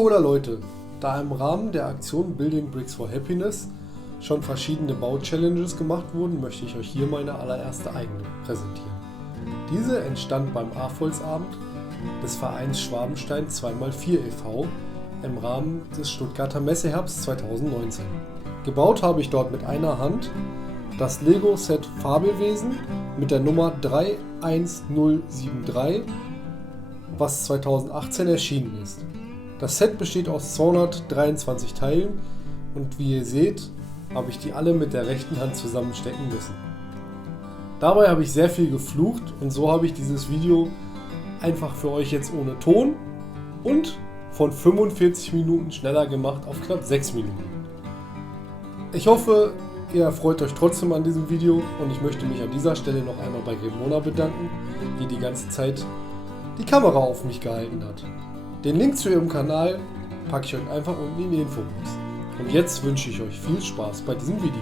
Kola Leute, da im Rahmen der Aktion Building Bricks for Happiness schon verschiedene Bau-Challenges gemacht wurden, möchte ich euch hier meine allererste eigene präsentieren. Diese entstand beim AFOLS-Abend des Vereins Schwabenstein 2x4 e.V. im Rahmen des Stuttgarter Messeherbst 2019. Gebaut habe ich dort mit einer Hand das Lego-Set Fabelwesen mit der Nummer 31073, was 2018 erschienen ist. Das Set besteht aus 223 Teilen und wie ihr seht, habe ich die alle mit der rechten Hand zusammenstecken müssen. Dabei habe ich sehr viel geflucht und so habe ich dieses Video einfach für euch jetzt ohne Ton und von 45 Minuten schneller gemacht auf knapp 6 Minuten. Ich hoffe, ihr erfreut euch trotzdem an diesem Video und ich möchte mich an dieser Stelle noch einmal bei Grimmona bedanken, die die ganze Zeit die Kamera auf mich gehalten hat. Den Link zu ihrem Kanal packe ich euch einfach unten in die Infobox. Und jetzt wünsche ich euch viel Spaß bei diesem Video.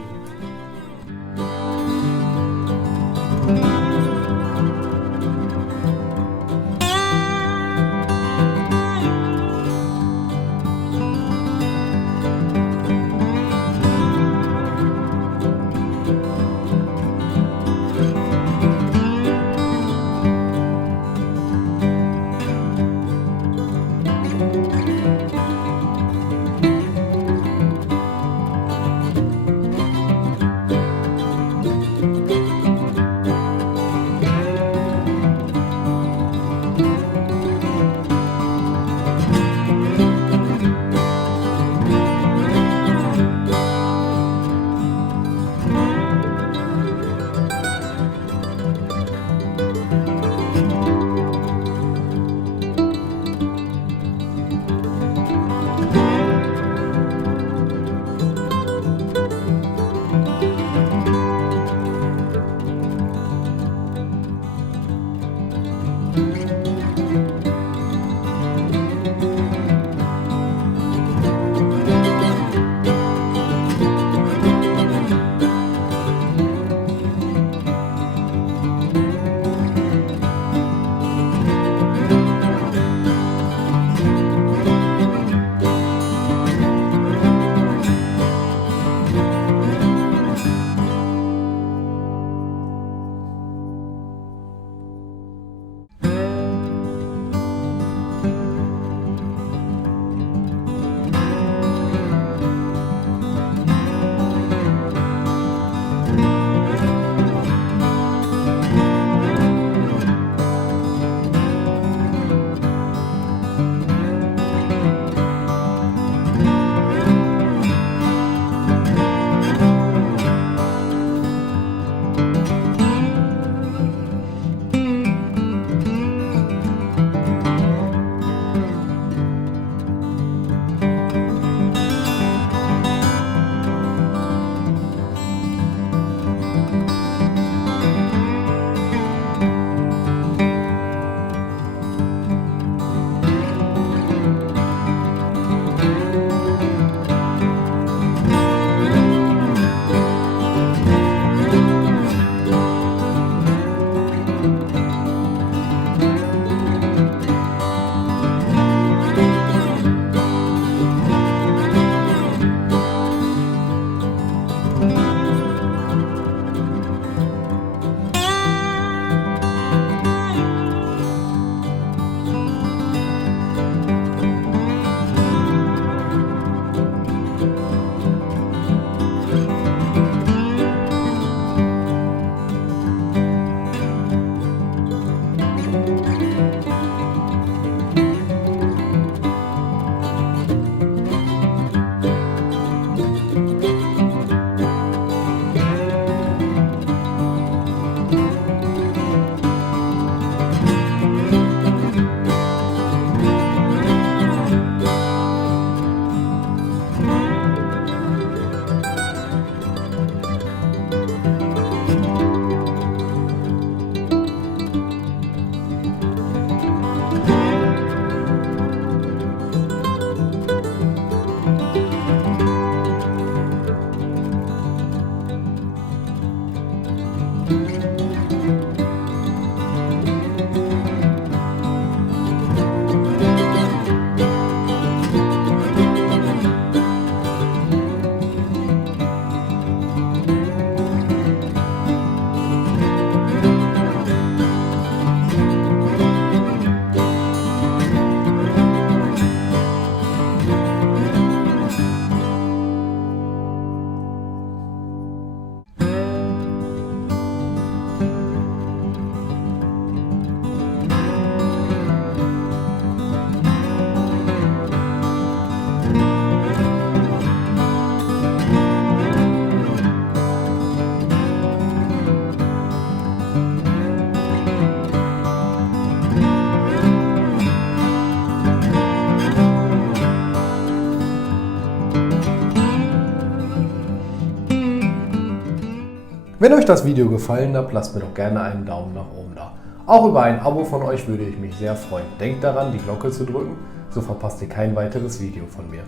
Wenn euch das Video gefallen hat, lasst mir doch gerne einen Daumen nach oben da. Auch über ein Abo von euch würde ich mich sehr freuen. Denkt daran, die Glocke zu drücken, so verpasst ihr kein weiteres Video von mir.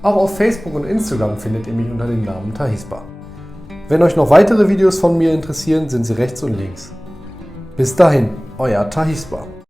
Auch auf Facebook und Instagram findet ihr mich unter dem Namen Tahispa. Wenn euch noch weitere Videos von mir interessieren, sind sie rechts und links. Bis dahin, euer Tahispa.